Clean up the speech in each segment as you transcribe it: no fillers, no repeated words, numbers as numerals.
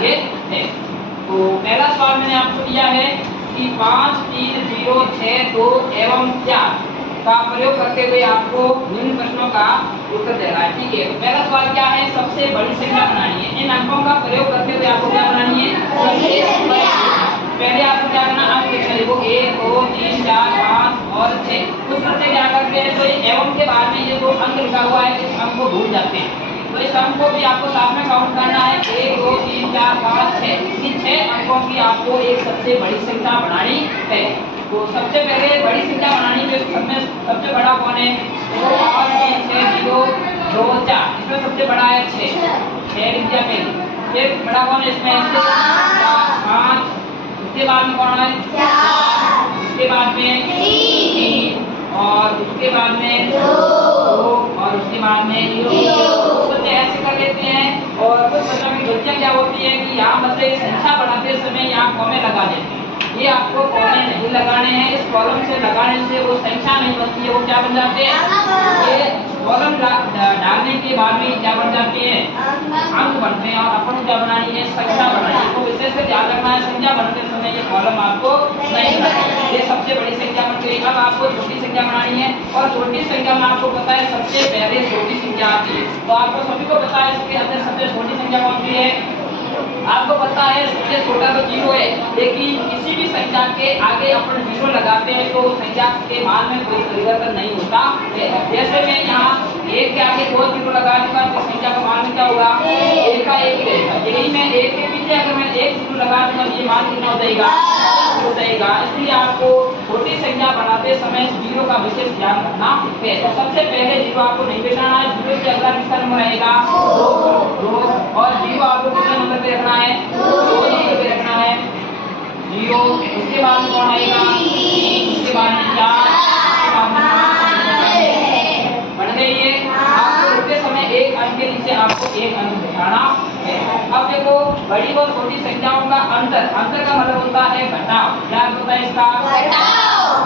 लिए है। तो पहला सवाल मैंने आपको दिया है कि 5, 3, 0, 6, 2 एवं 4 का प्रयोग करते हुए आपको निम्न प्रश्नों का उत्तर देना है। ठीक है, पहला सवाल क्या है, सबसे बड़ी संख्या बनानी है। इन अंकों का प्रयोग करते हुए आपको क्या बनानी है, सबसे बड़ी संख्या। पहले आपको क्या करना, अंक लिखना, देखो 1, 2, 3, 4, 5 और 6। कुछ बच्चे क्या करते हैं, तो एवं के बाद में ये जो अंक लिखा हुआ है इस अंक को भूल जाते हैं। तो इस अंक को भी आपको साथ में काउंट करना है, 1, 2, 3, 4, 5, 6। इन 6 अंकों की आपको एक सबसे बड़ी संख्या बनानी है। तो सबसे पहले बड़ी संख्या बनानी है, सबसे बड़ा कौन है, तो 5, 3, 6, 0, 2, 4। इसमें सबसे बड़ा है 6 लिख दिया पहले। फिर बड़ा कौन है इसमें, 4, 5। उसके बाद में कौन है, 4। उसके बाद में 3 और उसके बाद में 2 और उसके बाद में 0। बच्चे ऐसे कर लेते हैं। और कुछ बच्चों की गलतियां क्या होती है कि यहाँ बच्चे संख्या बढ़ाते समय यहाँ कॉमे लगा देते हैं। ये आपको कॉमे नहीं लगाने हैं, इस कॉलम से लगाने से वो संख्या नहीं बनती है, वो क्या बन जाते हैं, ये कॉलम डालने के बाद में क्या बन जाते हैं, अंक बनते हैं। और अपन क्या बनानी है, संख्या बनानी है। तो विशेष से ध्यान रखना है, संख्या बनते समय ये कॉलम आपको नहीं बनाना है। ये सबसे बड़ी संख्या बन गई। अब आपको छोटी संख्या बनानी है, और छोटी संख्या में आपको पता है सबसे पहले छोटी संख्या आती है। तो आपको सभी को पता है इसके अंदर सबसे छोटी संख्या कौन सी है, आपको पता है सबसे छोटा तो 0 है। लेकिन किसी भी संख्या के आगे अपन 0 लगाते हैं तो संख्या के मान में कोई परिवर्तन नहीं होता। जैसे मैं यहाँ 1 के आगे 2 0 लगा दूंगा तो संख्या का मान क्या होगा, 1 का 1 रहेगा। यही मैं 1 के पीछे अगर मैं 1 0 लगा दूंगा ये मान कितना हो जाएगा, हो जाएगा। इसलिए आपको छोटी संख्या बनाते समय 0 का विशेष ध्यान रखना है। तो सबसे पहले 0 आपको नहीं बिठाना है, 0 से अगला किसका नंबर आएगा, 2 और 0 आपको कितने नंबर पे रखना है, 2 नंबर पे रखना है 0। उसके बाद में कौन आएगा, 3, उसके बाद में 4, बन गई है। आपको लिखते समय एक अंक के नीचे आपको एक अंक बिठाना है। अब देखो बड़ी और छोटी संख्याओं का अंतर का मतलब होता है घटाव। क्या होता है इसका,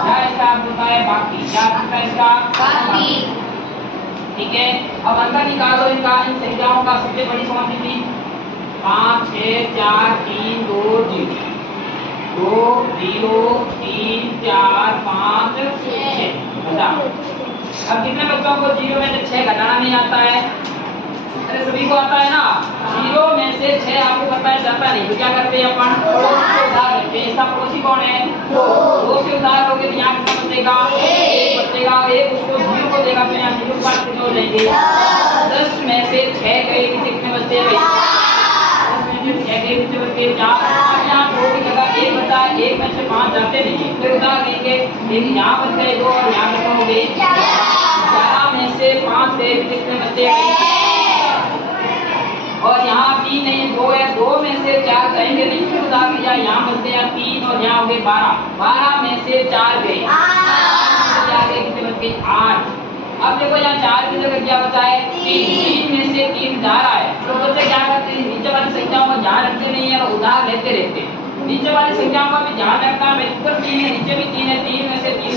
क्या इसका होता है बाकी। क्या होता है इसका, बाकी। ठीक है, अब अंतर निकालो इनका, इन संख्याओं का। सबसे बड़ी कौन सी थी, 5, 6, 4, 3, 2, 0, 2, 0, 3, 4, 5, 6। अब कितने बच्चों को 0 में से 6 घटाना नहीं आता है, अरे सभी को आता है ना। 0 में से 6 आपको पता है जाता नहीं, तो क्या करते हैं अपन, पड़ोसी से उधार लेते हैं। इसका पड़ोसी कौन है, 2 से उधार लोगे तो यहाँ कितना बचेगा, 1 बचेगा। 1 उसको 0 को देगा तो यहाँ 0 के पास कितने हो जाएंगे, 10 में से 6 गए कितने बचते हैं, 10 में से 6 गए कितने बचते हैं, 4। अब यहाँ 2 की जगह 1 बचा है, 1 में से 5 जाते नहीं, फिर उधार लेंगे। लेकिन यहाँ बच गए 2 और यहाँ कितने हो गए, 11 में से 5 गए कितने बचते हैं, और यहाँ 3 नहीं 2 है, 2 में से 4 जाएंगे नहीं, फिर उधार लिया, यहाँ बचते हैं 3 और यहाँ हो गए 12। 12 में से 4 गए, कितने बच गए, 8। अब देखो यहाँ 4 की जगह क्या बचा है, 3 में से 3 जा रहा है। तो बच्चे क्या करते हैं, नीचे वाली संख्याओं का ध्यान रखते नहीं है, उधार लेते रहते हैं। नीचे वाली संख्याओं का भी ध्यान रखना है, ऊपर 3 है नीचे भी 3 है, 3 में से 3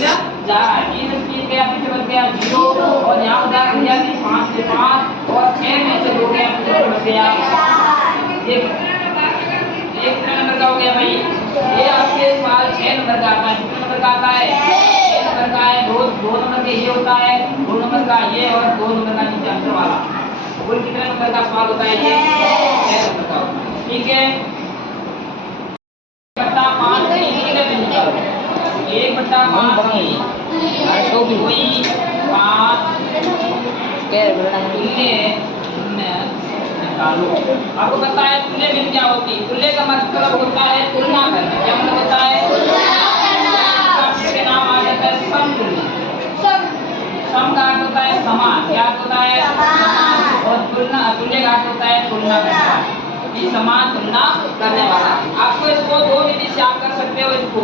जा रहा है, 3 में से 3 गया, पीछे बच गया 0 और यहाँ उधार लिया 5 से 5 और 6 में से 2 गया, पीछे बच गया 1 नंबर का हो गया भाई। ये आपके सवाल 6 नंबर का आता है। कितने नंबर का आता है, 6 नंबर का है। 2 नंबर के ये होता है, 2 नंबर का ये और 2 नंबर का नीचे अंतर वाला। कुल कितने नंबर का सवाल होता है, ये 6 नंबर का। ठीक है, 1/5 आपको पता है तुल्य भिन्न क्या होती है, तुल्य का मतलब होता है तुलना करना। क्या मतलब होता है, इसके नाम आ जाता है समतुल्य। सम का अर्थ होता है समान, क्या होता है समान, और तुलना तुल्य का अर्थ होता है तुलना करने वाला, समान तुलना करने वाला। आपको इसको 2 विधि से आप कर सकते हो। इसको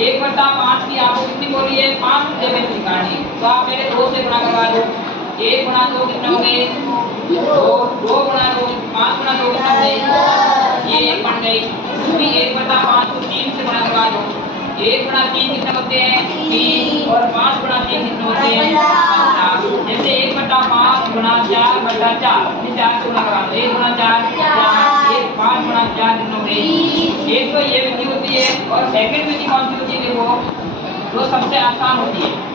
1/5 की आपको कितनी बोली है, 5 जगह निकालनी, तो आप पहले 2 से गुणा करवा दो। 1 गुणा 2 कितने हो गए, 2 गुणा 2, 5 गुणा 2 कितना हो गए, ये 1 बन गई। 1/5 को 3 से गुणा करवा दो। 1 गुणा 3 कितने होते हैं, 3 और 5 गुणा 3 कितने होते हैं, 50। जैसे 1/5 गुणा 4/4, 4 से गुणा करवा दो। 1 गुणा 4 4, 1 5 5 गुणा 4 कितना हो गई। एक तो ये विधि होती है और सेकंड विधि कौन सी होती है देखो, जो सबसे आसान होती है।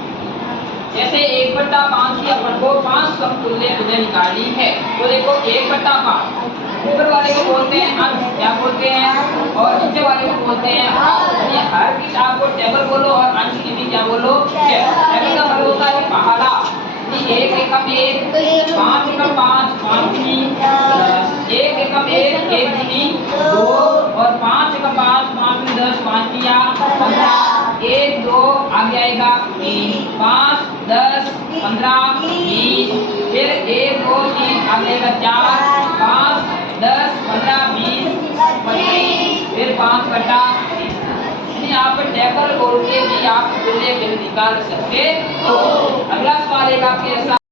जैसे 1/5 की अपन को 5 समतुल्य भुजें निकालनी है, तो देखो 1/5 ऊपर वाले को बोलते हैं अंश, क्या बोलते हैं, और नीचे वाले को बोलते हैं भाग। ये हर चीज आपको टेबल बोलो और अंश की भी क्या बोलो, टेबल का मतलब होता है पहला कि 1 एकम 1, 5 एकम 5, 5 दूनी 1 एकम 1, 1 दूनी 2, और 5 एकम 5, 5 दूनी 10, 5 तिया 15, 1 2 आगे आएगा 3, 5 10 15 20, फिर 1 2 3 आगे आएगा 4 5 10 15 20 25, फिर 5 बटा 30। यहाँ पर टेबल बोल के भी आप तुल्य निकाल सकते हो। अगला सवाल एक आपके